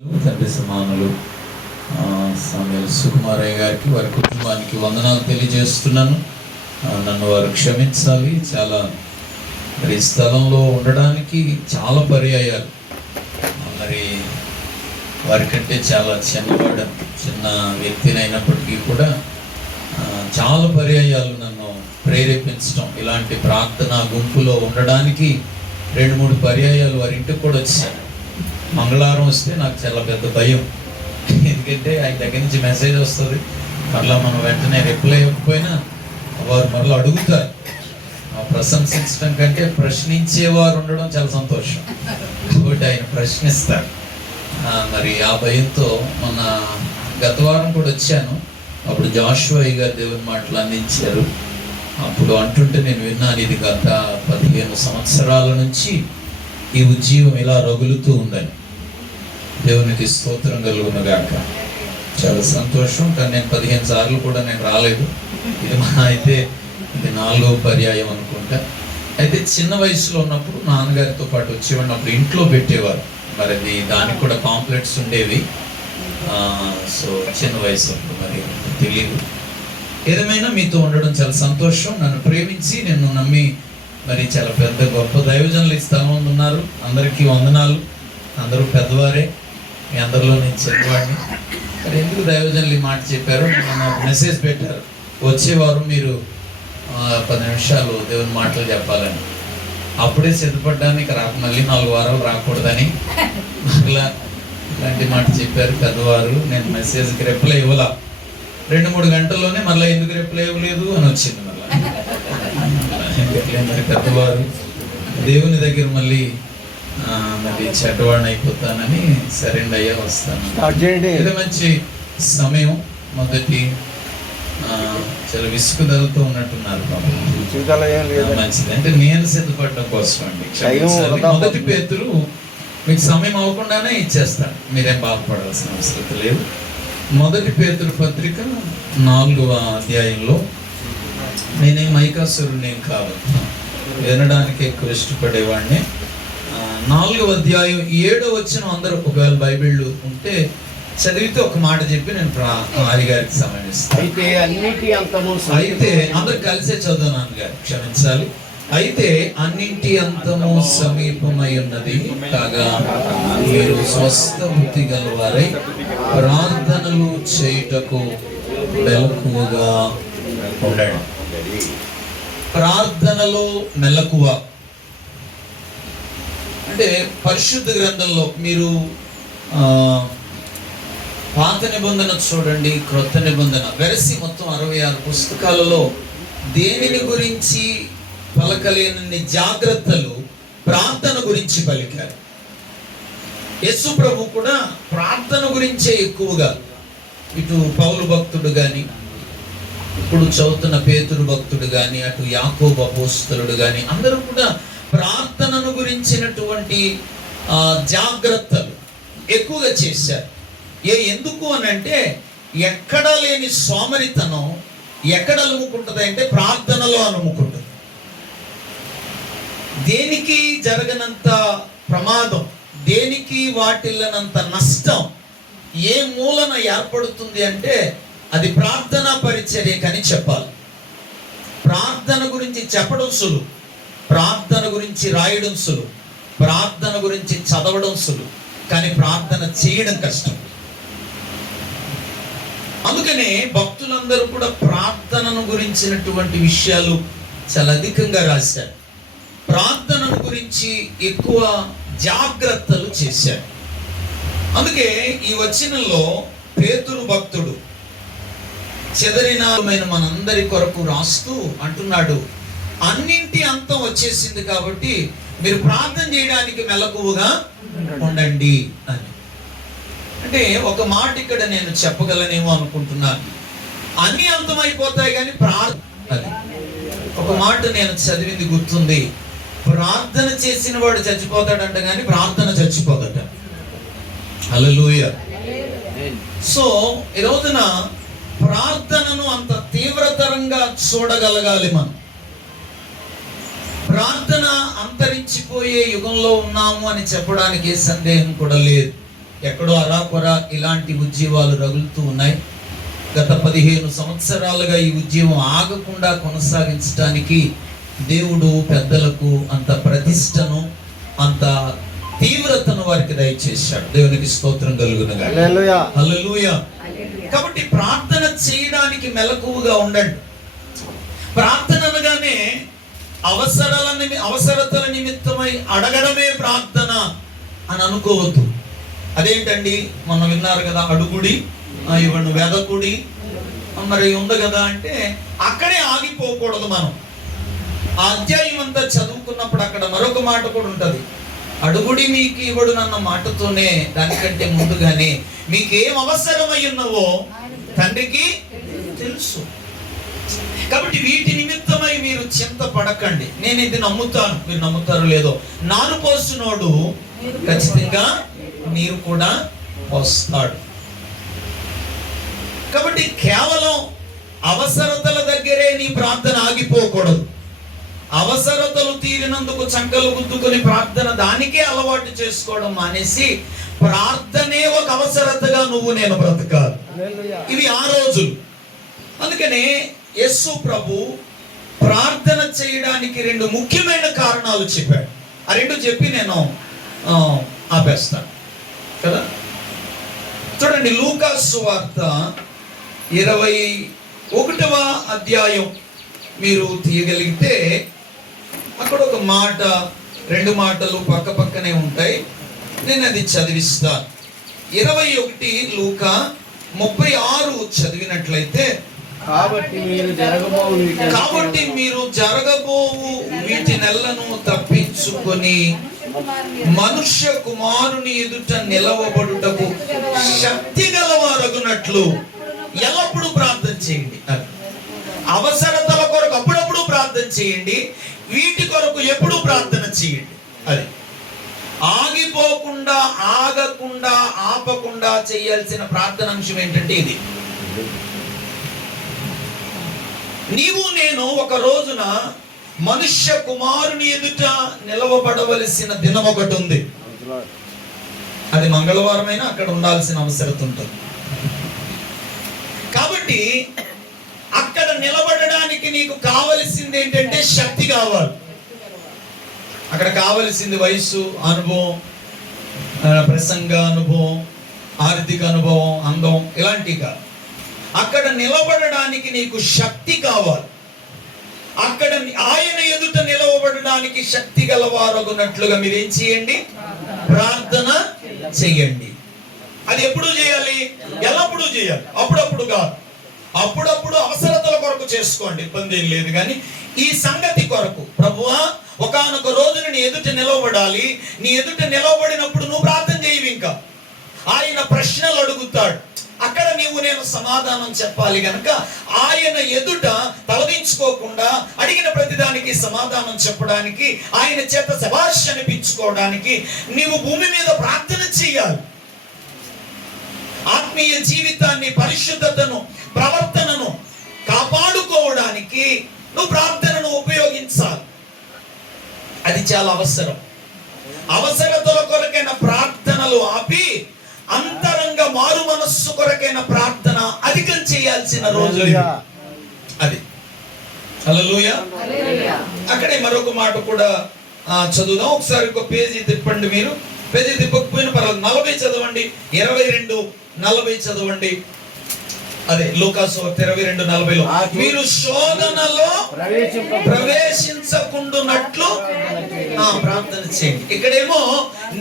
తండ్రి సమానులు సమీల్ సుకుమారయ్య గారికి, వారి కుటుంబానికి వందనాలు తెలియజేస్తున్నాను. నన్ను వారు క్షమించాలి. చాలా మరి స్థలంలో ఉండడానికి చాలా పర్యాయాలు, మరి వారికంటే చాలా చిన్న వ్యక్తినైనప్పటికీ కూడా చాలా పర్యాయాలు నన్ను ప్రేరేపించడం, ఇలాంటి ప్రార్థన గుంపులో ఉండడానికి 2-3 పర్యాయాలు వారి ఇంటికి కూడా వచ్చాను. మంగళవారం వస్తే నాకు చాలా పెద్ద భయం, ఎందుకంటే ఆయన దగ్గర నుంచి మెసేజ్ వస్తుంది, మరలా మనం వెంటనే రిప్లై ఇవ్వకపోయినా వారు మరలా అడుగుతారు. ప్రశంసించడం కంటే ప్రశ్నించేవారు ఉండడం చాలా సంతోషం, కాబట్టి ఆయన ప్రశ్నిస్తారు. మరి ఆ భయంతో మొన్న గత వారం కూడా వచ్చాను. అప్పుడు జాషువా గారు దేవుని మాటలు అందించారు. అప్పుడు అంటుంటే నేను విన్నాను, ఇది గత 15 సంవత్సరాల నుంచి ఈ ఉజ్జీవం ఇలా రగులుతూ ఉందని. దేవునికి స్తోత్రం కలుగునుగాక. చాలా సంతోషం. కానీ నేను 15 సార్లు కూడా నేను రాలేదు. ఇది అయితే 4వ పర్యాయం అనుకుంటా. అయితే చిన్న వయసులో ఉన్నప్పుడు నాన్నగారితో పాటు వచ్చేవాడిని. అప్పుడు ఇంట్లో పెట్టేవారు, మరి దానికి కూడా పాంప్లెట్స్ ఉండేవి. సో చిన్న వయసు అప్పుడు మరి తెలియదు. ఏదేమైనా మీతో ఉండడం చాలా సంతోషం. నన్ను ప్రేమించి నిన్ను నమ్మి మరి చాలా పెద్ద గొప్ప దైవజనులు ఈ స్థలం ఉన్నారు. అందరికీ వందనాలు. అందరూ పెద్దవారే, మీ అందరిలో నేను చిన్నవాడిని. మరి ఎందుకు దైవజనులు ఈ మాట చెప్పారు, నన్ను మెసేజ్ పెట్టారు, వచ్చేవారు మీరు 10 నిమిషాలు దేవుని మాటలు చెప్పాలని. అప్పుడే సిద్ధపడ్డానికి మళ్ళీ 4 వారాలు రాకూడదని మళ్ళా ఇలాంటి మాట చెప్పారు పెద్దవారు. నేను మెసేజ్కి రిప్లై ఇవ్వాల, 2-3 గంటల్లోనే మళ్ళీ ఎందుకు రిప్లై ఇవ్వలేదు అని వచ్చింది. మరి పెద్దవారు దేవుని దగ్గర మళ్ళీ చెడ్డవాడిని అయిపోతానని సరెండర్ అయ్యా వస్తాను. ఇది మంచి సమయం. మొదటి చాలా విసుగుదలతో ఉన్నట్టున్నారు, మంచిది. అంటే నేను సిద్ధపడడం కోసం అండి. మొదటి పేతురు మీకు సమయం అవ్వకుండానే ఇచ్చేస్తాను, మీరేం బాధపడాల్సిన అవసరం లేదు. మొదటి పేతురు పత్రిక 4వ అధ్యాయంలో, నేనేం మైకాసురుని కాదు, వినడానికి ఎక్కువ ఇష్టపడేవాడిని. 4వ అధ్యాయం 7వ వచనం అందరూ ఒకవేళ బైబిళ్ళు ఉంటే చదివితే ఒక మాట చెప్పి నేను హరిగారికి సమర్పిస్తాను. అయితే అందరు కలిసే చదువు, నాన్నగారు క్షమించాలి. అయితే అన్నింటి అంతము సమీపమై ఉన్నది కాగా మీరు స్వస్థ బుద్ధి గలవారై ప్రార్థనలు చేయుటకు మెలకువగా ఉండండి. ప్రార్థనలో మెలకువ అంటే పరిశుద్ధ గ్రంథంలో మీరు పాత నిబంధన చూడండి, క్రొత్త నిబంధన వెరసి మొత్తం 66 పుస్తకాలలో దేనిని గురించి పలకలేనన్ని జాగ్రత్తలు ప్రార్థన గురించి పలికారు. యేసు ప్రభు కూడా ప్రార్థన గురించే ఎక్కువగా, ఇటు పౌలు భక్తుడు కానీ, ఇప్పుడు చదువుతున్న పేతురు భక్తుడు కానీ, అటు యాకోబు అపోస్తలుడు కానీ, అందరూ కూడా ప్రార్థనను గురించినటువంటి జాగ్రత్తలు ఎక్కువగా చేశారు. ఎందుకు అని అంటే, ఎక్కడ లేని సోమరితనం ఎక్కడ అలుముకుంటుంది అంటే ప్రార్థనలో అలుముకుంటుంది. దేనికి జరగనంత ప్రమాదం, దేనికి వాటిల్లనంత నష్టం ఏ మూలన ఏర్పడుతుంది అంటే అది ప్రార్థనా పరిచర్యకని చెప్పాలి. ప్రార్థన గురించి చెప్పడం సులువు, ప్రార్థన గురించి రాయడం సులువు, ప్రార్థన గురించి చదవడం సులువు, కానీ ప్రార్థన చేయడం కష్టం. అందుకనే భక్తులందరూ కూడా ప్రార్థనను గురించినటువంటి విషయాలు చాలా అధికంగా రాశారు. ప్రార్థనను గురించి ఎక్కువ జాగ్రత్తలు చేశారు. అందుకే ఈ వచనంలో పేతురు భక్తుడు చెదరిన మనందరి కొరకు రాస్తూ అంటున్నాడు, అన్నింటి అంతం వచ్చేసింది కాబట్టి మీరు ప్రార్థన చేయడానికి మెలకువగా ఉండండి అని. అంటే ఒక మాట ఇక్కడ నేను చెప్పగలనేమో అనుకుంటున్నాను, అన్ని అంతమైపోతాయి కానీ ప్రార్థన. ఒక మాట నేను చదివింది గుర్తుంది, ప్రార్థన చేసిన వాడు చచ్చిపోతాడంట కానీ ప్రార్థన చచ్చిపోదట. హల్లెలూయా. సో ఈ రోజున ప్రార్థనను అంత తీవ్రతరంగా చూడగలగాలి మనం. ప్రార్థన అంతరించిపోయే యుగంలో ఉన్నాము అని చెప్పడానికి ఏ సందేహం కూడా లేదు. ఎక్కడో అరాకొరా ఇలాంటి ఉద్యమాలు రగులుతూ ఉన్నాయి. గత 15 సంవత్సరాలుగా ఈ ఉద్యమం ఆగకుండా కొనసాగించడానికి దేవుడు పెద్దలకు అంత ప్రతిష్టను, అంత తీవ్రతను వారికి దయచేశాడు. దేవునికి స్తోత్రం కలుగును గాక. హల్లెలూయా. కాబట్టి ప్రార్థన చేయడానికి మెలకువగా ఉండండి. ప్రార్థన అనగానే అవసరతల నిమిత్తమై అడగడమే ప్రార్థన అని అనుకోవద్దు. అదేంటండి, మొన్న విన్నారు కదా, అడుగుడి ఇవ్వండి, వెదకుడి మరి ఉంది కదా అంటే అక్కడే ఆగిపోకూడదు. మనం ఆ అధ్యాయం అంతా చదువుకున్నప్పుడు అక్కడ మరొక మాట కూడా ఉంటుంది. అడుగుడి మీకు ఇవ్వడు అన్న మాటతోనే దానికంటే ముందుగానే మీకేం అవసరమై ఉన్నవో తండ్రికి తెలుసు. కాబట్టి వీటి నిమిత్తమై మీరు చింత పడకండి. నేను ఇది నమ్ముతాను, మీరు నమ్ముతారో లేదో, నారు పోసినోడు ఖచ్చితంగా నీరు కూడా పోస్తాడు. కాబట్టి కేవలం అవసరతల దగ్గరే నీ ప్రార్థన ఆగిపోకూడదు. అవసరతలు తీరినందుకు చంకలు గుద్దుకొని ప్రార్థన దానికే అలవాటు చేసుకోవడం మానేసి ప్రార్థనే ఒక అవసరతగా నువ్వు నేను బ్రతకాలి. ఇవి ఆ రోజులు. అందుకనే యేసు ప్రభు ప్రార్థన చేయడానికి 2 ముఖ్యమైన కారణాలు చెప్పాడు. ఆ 2 చెప్పి నేను ఆపేస్తాను కదా. చూడండి, లూకా సువార్త 21వ అధ్యాయం మీరు తీయగలిగితే అక్కడ ఒక మాట, 2 మాటలు పక్క పక్కనే ఉంటాయి. నేను అది చదివిస్తాను. 21 లూకా 36 చదివినట్లయితే, కాబట్టి మీరు జరగబోవు వీటినెల్లను తప్పించుకొని మనుష్య కుమారుని ఎదుట నిలవబడుటకు శక్తి గలవారగునట్లు ఎల్లప్పుడూ ప్రార్థన చేయండి. అవసరతల కొరకు అప్పుడప్పుడు ప్రార్థన చేయండి, వీటి కొరకు ఎప్పుడు ప్రార్థన చేయండి. అది ఆగిపోకుండా, ఆగకుండా, ఆపకుండా చేయాల్సిన ప్రార్థన అంశం ఏంటంటే ఇది. నీవు నేను ఒక రోజున మనుష్య కుమారుని ఎదుట నిలవబడవలసిన దినం ఒకటి ఉంది. అది మంగళవారమైనా అక్కడ ఉండాల్సిన అవసరం ఉంటుంది. కాబట్టి అక్కడ నిలబడడానికి నీకు కావలసింది ఏంటంటే శక్తి కావాలి. అక్కడ కావలసింది వయసు, అనుభవం, ప్రసంగ అనుభవం, ఆర్థిక అనుభవం, అందం ఇలాంటివి కాదు. అక్కడ నిలబడడానికి నీకు శక్తి కావాలి. అక్కడ ఆయన ఎదుట నిలవబడడానికి శక్తి గలవారగునట్లుగా మీరేం చేయండి? ప్రార్థన చెయ్యండి. అది ఎప్పుడు చేయాలి? ఎల్లప్పుడూ చేయాలి, అప్పుడప్పుడు కాదు. అప్పుడప్పుడు అవసరతల కొరకు చేసుకోండి, ఇబ్బంది ఏం లేదు. కానీ ఈ సంగతి కొరకు, ప్రభువా ఒకానొక రోజున నీ ఎదుట నిలవబడాలి. నీ ఎదుట నిలవబడినప్పుడు నువ్వు ప్రార్థన చేయవు. ఇంకా ఆయన ప్రశ్నలు అడుగుతాడు, అక్కడ నీవు నేను సమాధానం చెప్పాలి. గనక ఆయన ఎదుట తలదించుకోకుండా అడిగిన ప్రతిదానికి సమాధానం చెప్పడానికి, ఆయన చేత శభాష్ అనిపించుకోవడానికి నీవు భూమి మీద ప్రార్థన చేయాలి. ఆత్మీయ జీవితాన్ని, పరిశుద్ధతను, ప్రవర్తనను కాపాడుకోవడానికి నువ్వు ప్రార్థనను ఉపయోగించాలి. అది చాలా అవసరం. అవసరతల కొరకైన ప్రార్థనలు ఆపి అంతరంగ మారు మనస్సు కొరకైన ప్రార్థన అధికం చేయాల్సిన రోజులు అది. హల్లెలూయా. అక్కడే మరొక మాట కూడా చదువుదాం. ఒకసారి ఒక పేజీ తిప్పండి. మీరు పేజీ తిప్పకపోయినా పర్వాలేదు, 40 చదవండి, 22:40 చదవండి. అదే లూకా సువార్త 22:40లో మీరు శోధనలో ప్రవేశించకుండునట్లు ప్రార్థన చేయండి. ఇక్కడేమో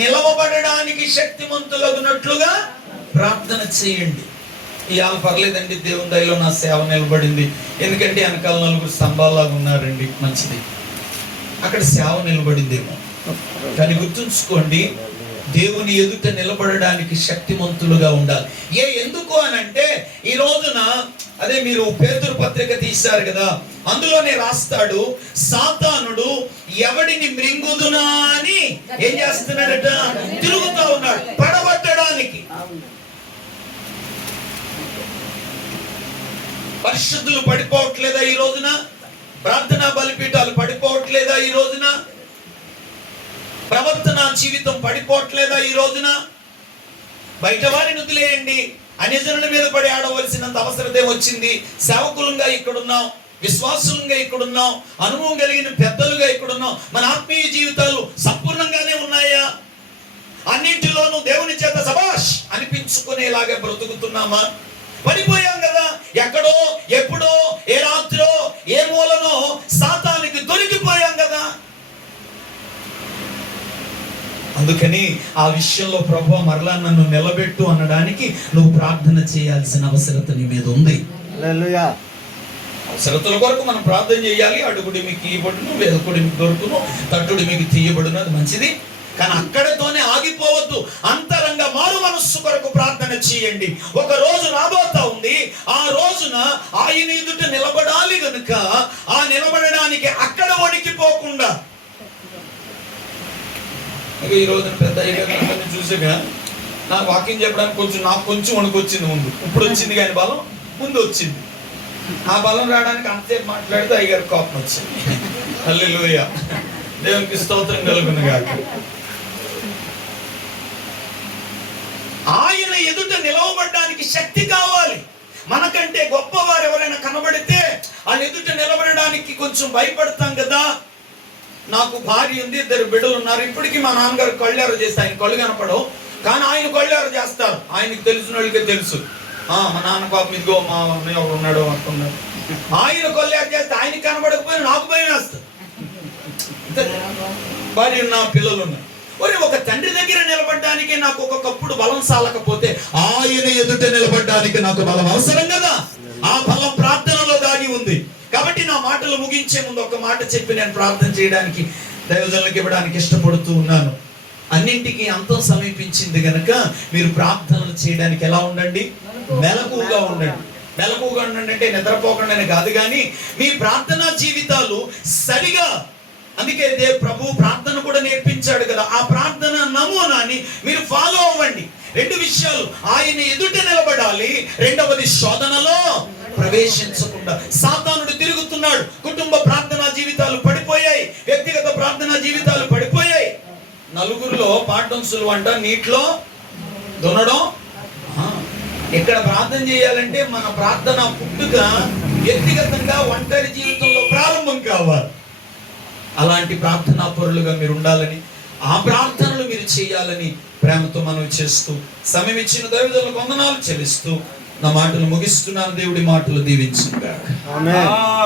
నిలవబడడానికి శక్తిమంతులగునట్లుగా ప్రార్థన చేయండి. ఇవాళ పర్లేదండి, దేవుని దయలో నా సేవ నిలబడింది, ఎందుకంటే వెనకాల 4 స్తంభాల్లాగా ఉన్నారండి, మంచిది. అక్కడ సేవ నిలబడిందేమో, కానీ గుర్తుంచుకోండి, దేవుని ఎదుట నిలబడడానికి శక్తిమంతులుగా ఉండాలి. ఎందుకు అని అంటే, ఈ రోజున అదే మీరు పేతురు పత్రిక తీశారు కదా, అందులోనే రాస్తాడు, సాతానుడు ఎవడిని మృంగుదునా అని ఏం చేస్తున్నాడట? తిరుగుతూ ఉన్నాడు పడగొట్టడానికి. పరిశుద్ధులు పడిపోవట్లేదా ఈ రోజున? ప్రార్థనా బలిపీఠాలు పడిపోవట్లేదా ఈ రోజున? ప్రవర్తన జీవితం పడిపోవట్లేదా ఈ రోజున? బయట వారిని వదిలేయండి, అన్యజనుల మీద పడి ఆడవలసినంత అవసరత వచ్చింది. సేవకులంగా ఇక్కడున్నాం, విశ్వాసులంగా ఇక్కడున్నాం, అనుభవం కలిగిన పెద్దలుగా ఇక్కడున్నాం. మన ఆత్మీయ జీవితాలు సంపూర్ణంగానే ఉన్నాయా? అన్నింటిలోనూ దేవుని చేత సబాష్ అనిపించుకునేలాగా బ్రతుకుతున్నామా? పడిపోయాం కదా, ఎక్కడో ఎప్పుడో ఏ రాత్రో ఏ మూలనో సాతానికి దొరికిపోయాం కదా. అందుకని ఆ విషయంలో ప్రభువా మరలా నన్ను నిలబెట్టు అనడానికి నువ్వు ప్రార్థన చేయాల్సిన అవసరత నీ మీద ఉంది. హల్లెలూయా. అవసరతల కొరకు మనం ప్రార్థన చేయాలి. అడుగుడి మీకు ఇవ్వబడును, వెదకుడి మీకు దొరుకును, తట్టుడి మీకు తీయబడును, అది మంచిది. కానీ అక్కడతోనే ఆగిపోవద్దు. అంతరంగ మారు మనస్సు కొరకు ప్రార్థన చేయండి. ఒక రోజు రాబోతా ఉంది, ఆ రోజున ఆయన ఎదుట నిలబడాలి గనుక ఆ నిలబడడానికి అక్కడ వణికిపోకుండా. ఈ రోజున పెద్ద అయ్యగారిని చూసాక నాకు వాకింగ్ చెప్పడానికి నాకు కొంచెం వణుకొచ్చింది. ముందు ఇప్పుడు వచ్చింది కానీ బలం ముందు వచ్చింది. ఆ బలం రావడానికి అంతసేపు మాట్లాడితే అయ్యగారి కోపం వచ్చింది. హల్లెలూయా, దేవునికి స్తోత్రం కలుగును గాక. ఆయన ఎదుట నిలవబడడానికి శక్తి కావాలి. మనకంటే గొప్పవారు ఎవరైనా కనబడితే ఆయన ఎదుట నిలబడడానికి కొంచెం భయపడతాం కదా. నాకు భార్య ఉంది, 2 బిడ్డలు ఉన్నారు. ఇప్పటికీ మా నాన్నగారు కళ్ళారు చేస్తే ఆయన కళ్ళు కనపడవు, కానీ ఆయన కళ్ళారు చేస్తారు. ఆయనకు తెలిసిన వాళ్ళకే తెలుసు. మా నాన్న పాపం ఇదిగో మా అన్నయ్య ఒకడు ఉన్నాడు అంటున్నాడు. ఆయన కళ్ళారు చేస్తే ఆయనకి కనబడకపోయినా నాకు భయం వేస్తుంది. భార్య ఉన్నా, పిల్లలు ఉన్నారు. ఒక తండ్రి దగ్గర నిలబడడానికి నాకు ఒక్కొక్కప్పుడు బలం సాలకపోతే ఆయన ఎదుట నిలబడడానికి నాకు బలం అవసరం కదా. ఆ బలం ప్రార్థనలో దాగి ఉంది. కాబట్టి నా మాటలు ముగించే ముందు ఒక మాట చెప్పి నేను ప్రార్థన చేయడానికి దైవజనులకు ఇవ్వడానికి ఇష్టపడుతూ ఉన్నాను. అన్నింటికి అంతం సమీపించింది గనక మీరు ప్రార్థనలు చేయడానికి ఎలా ఉండండి? మెలకువగా ఉండండి. మెలకువగా ఉండండి అంటే నిద్రపోకుండా కాదు, కానీ మీ ప్రార్థనా జీవితాలు సరిగా, అందుకే ప్రభు ప్రార్థన కూడా నేర్పించాడు కదా, ఆ ప్రార్థన నమూనాని మీరు ఫాలో అవ్వండి. 2 విషయాలు, ఆయన ఎదుట నిలబడాలి, రెండవది శోధనలో ప్రవేశించకుండా. సాతానుడు తిరుగుతున్నాడు. కుటుంబ ప్రార్థనా జీవితాలు పడిపోయాయి, వ్యక్తిగత ప్రార్థనా జీవితాలు పడిపోయాయి. నలుగురిలో పాడడం సులువంట, నీటిలో దున్నడం. ఇక్కడ ప్రార్థన చేయాలంటే మన ప్రార్థన పుట్టుక వ్యక్తిగతంగా ఒంటరి జీవితంలో ప్రారంభం కావాలి. అలాంటి ప్రార్థనా పరులుగా మీరు ఉండాలని, ఆ ప్రార్థనలు మీరు చేయాలని ప్రేమతో మనవి చేస్తూ, సమయం ఇచ్చిన దైవజనులకు వందనాలు చెల్లిస్తూ నా మాటలు ముగిస్తున్నాను. దేవుడి మాటలు దీవించుగాక. ఆమేన్.